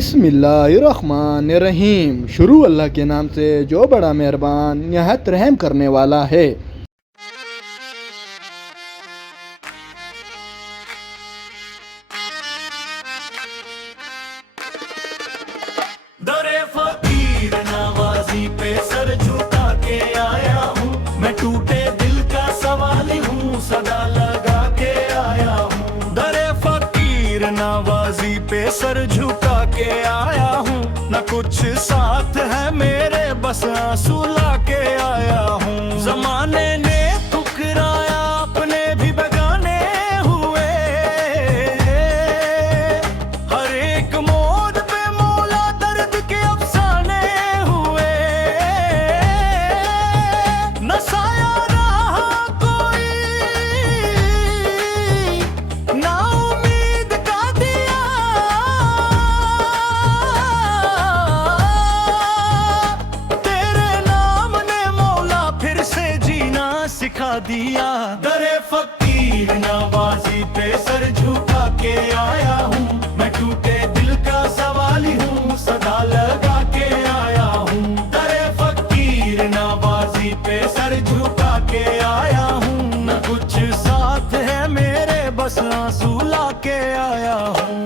बिस्मिल्लाहिर्रहमानिर्रहीम। शुरू अल्लाह के नाम से जो बड़ा मेहरबान निहायत रहम करने वाला है। दरे फकीर नवाजी पे सर झुका के आया हूँ, मैं टूटे दिल का सवाल हूँ, सदा लगा के आया हूँ। दरे फकीर नवाजी पे सर झुका के आया हूँ, न कुछ साथ है मेरे बस आंसू ला के आया हूँ। जमाने ने ठुकराया अपने भी बेगाने हुए, हर एक मोड़ पे मौला दर्द के अफसाने हुए। न साया रहा कोई, ना उम्मीद का दिया, तेरे नाम ने मौला फिर से जीना सिखा दिया। दरे फकीर नवाजी पे सर झुका के आया हूँ, मैं टूटे दिल का सवाली हूँ, सदा लगा के आया हूँ। दरे फकीर नवाजी पे सर झुका के आया हूँ, न कुछ साथ है मेरे बस आंसू ला के आया हूँ।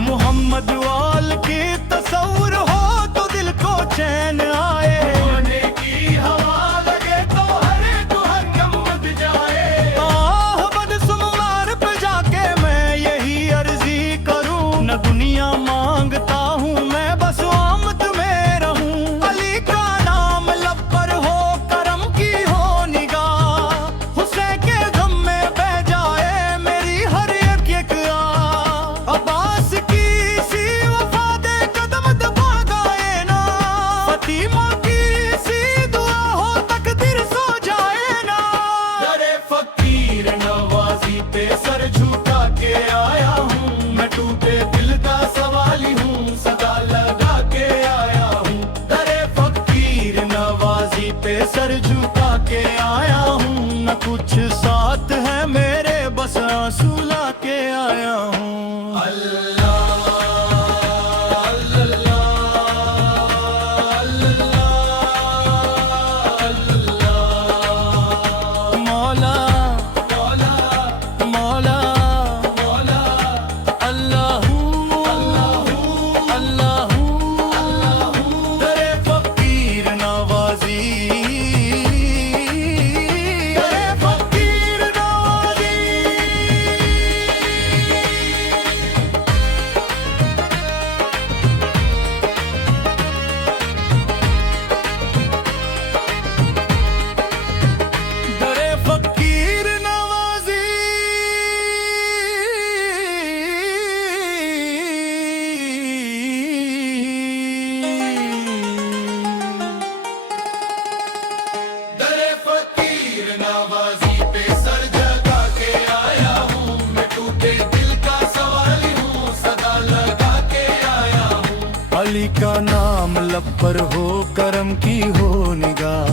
मोहम्मद वाल की तस्वुर हो तो दिल को चैन आए, होने की हवा लगे तो हर गम बद जाए। आह बदसुमार पे जाके मैं यही अर्जी करूं, न दुनिया मांगता हूं मैं बस आमद में रहूं। अली का नाम लब पर हो, करम की हो निगाह, हुसैन के गम में बह जाए मेरी हर एक आह। अब्बास की सी वफा दे कदम दबा गए ना, फतीमा की सी दुआ हो तकदीर सो जाए ना। दरे फकीर नवाजी पे सर झुका के आया हूँ, मैं टूटे दिल का सवाली हूँ, सदा लगा के आया हूँ। दरे फकीर नवाजी पे सर झुका के आया हूँ, न कुछ साथ है मेरे बस आंसू ला के आया हूँ। मौला मौला मौला मौला अल्लाहू अल्लाहू अल्लाहू अल्लाहू। दरे फकीर नवाजी, दरे फकीर नवाजी। दरे फकीर नवाजी, दरे फकीर नवाजी पे सर झुका के आया हूँ, मैं टूटे दिल का सवाली हूँ, सदा लगा के आया हूँ। अली का नाम लब पर हो, करम की हो निगाह,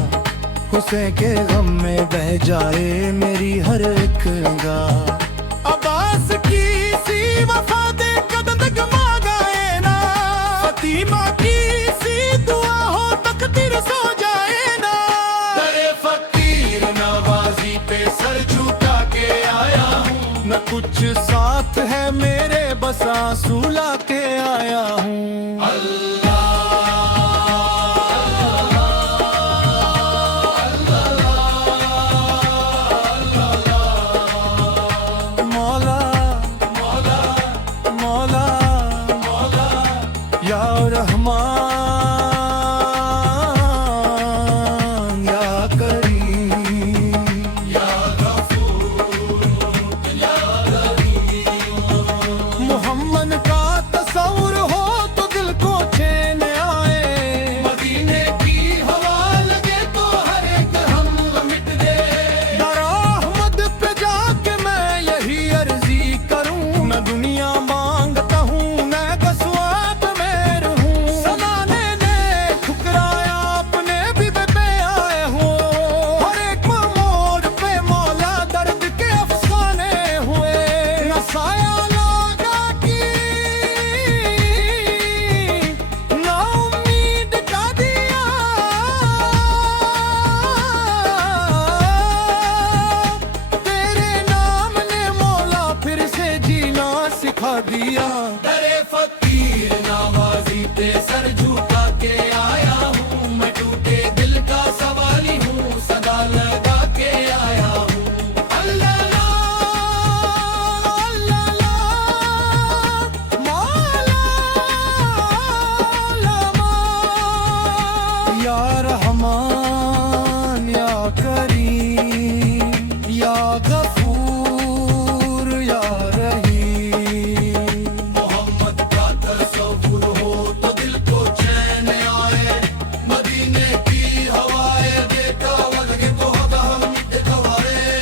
हुसैन के गम में बह जाए मेरी हर एक निगाह। अब्बास की सी वफा दे कदम दगमा गए ना, फतीमा की सी दुआ हो तकदीर सो जाए ना। दरे फकीर नवाजी पे सर झुका के आया हूँ, न कुछ साथ है मेरे बस आंसू ला के आया हूँ। मौला मौला मौला मौला या रहमान या करीम या गफूर या रहीम। मोहम्मद का तस्वुर हो तो दिल को चैन दिया। दरे फकीर नवाजी पे सर झुका के आया हूँ, मैं टूटे दिल का सवाली हूँ, सदा लगा के आया हूँ। अल्लाह ला, अल्लाह ला, मौला लमा। या रहमान या करीम या गफूर या रहीम। मोहम्मद का तसव्वुर हो तो दिल को चैन आए, मदीने की हवाएं देखा लगे तो हम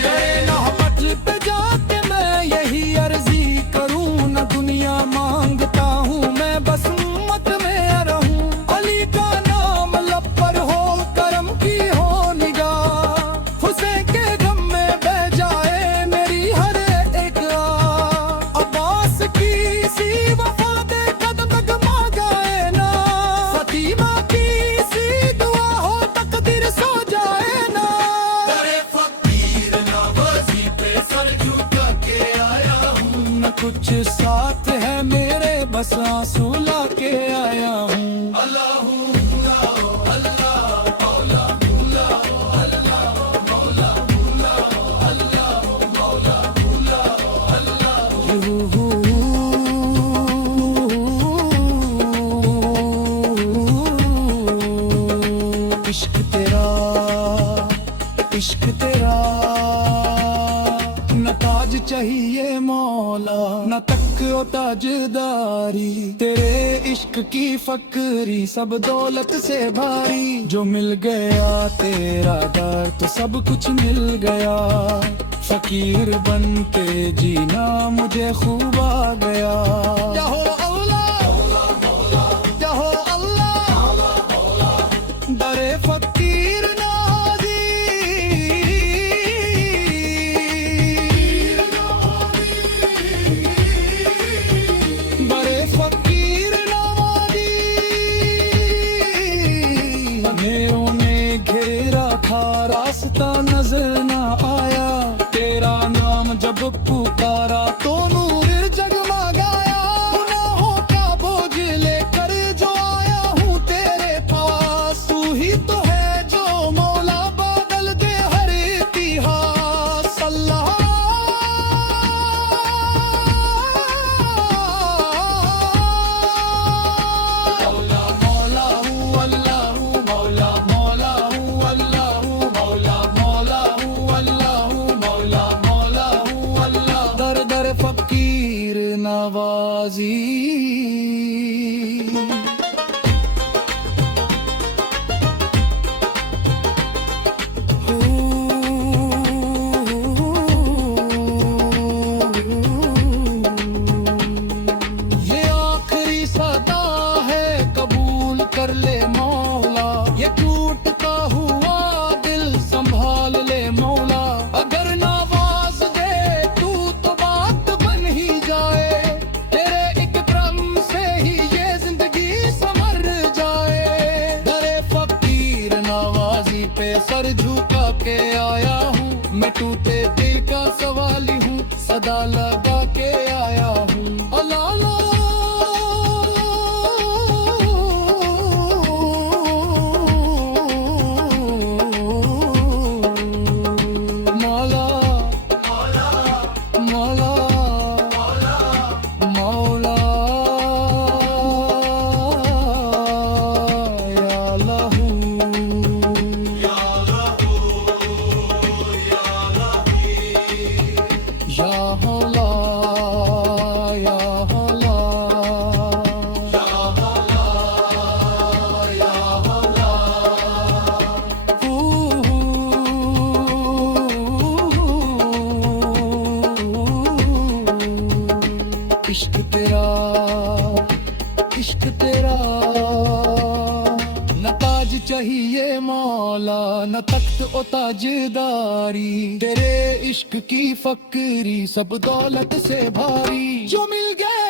गए ना पटल पे जाके मैं यही अर्जी करूं, न दुनिया मांगता हूँ मैं बस उम्मत में रहूं। अली का नाम लब पर हो, करम की हो निगाह, हुसैन के गम में बह जाए मेरी हर एक आह। अब्बास की सी वफा दे कदम डगमगाए ना, फतीमा की सी दुआ हो तकदीर सो जाए ना। दरे फकीर नवाजी पे सर झुका के आया हूँ, न कुछ साथ है मेरे बस आंसू ला के आया हूँ। अल्लाह इश्क तेरा, इश्क तेरा, न ताज चाहिए मौला न तक ओ ताजदारी, तेरे इश्क की फकरी सब दौलत से भारी। जो मिल गया तेरा दर तो सब कुछ मिल गया, फकीर बन के जीना मुझे खूब आ गया। क्या हो दरे फकीर नवाजी, बड़े फकीर नवाजी। अंधेरों ने घेरा था रास्ता नजर न आया, तेरा नाम जब पुकारा तो नूर जगमगाया। गुनाहों का बोझ लेकर जो आया हूँ तेरे पास, तू ही तो है जो मौला बदल दे हर इतिहास। अल्लाह मौला मौला हूँ, अल्लाह हूँ, मौला मौला हूँ, अल्लाह हूँ, मौला मौला हूँ, अल्लाह हूँ, मौला मौला हूँ, अल्लाह। दर दर फकीर नवाजी। ये आखिरी सदा है कबूल कर ले मौला, ये टूटता हुआ दिल संभाल ले मौला। अगर नवाज दे तू तो बात बन ही जाए, तेरे एक करम से ही ये जिंदगी संवर जाए। दरे फकीर नवाजी पे सर झुका के आया हूँ, मैं टूटे दिल का सवाली हूँ, सदा लगा के आया हूँ। अल्लाह ला, मौला मौला मौला या लहू, या हौला या हौला, या हौला। इश्क तेरा, इश्क तेरा, न ताज चाहिए मौला न तख्त ओ ताजदारी, तेरे इश्क की फकरी सब दौलत से भारी। जो मिल गया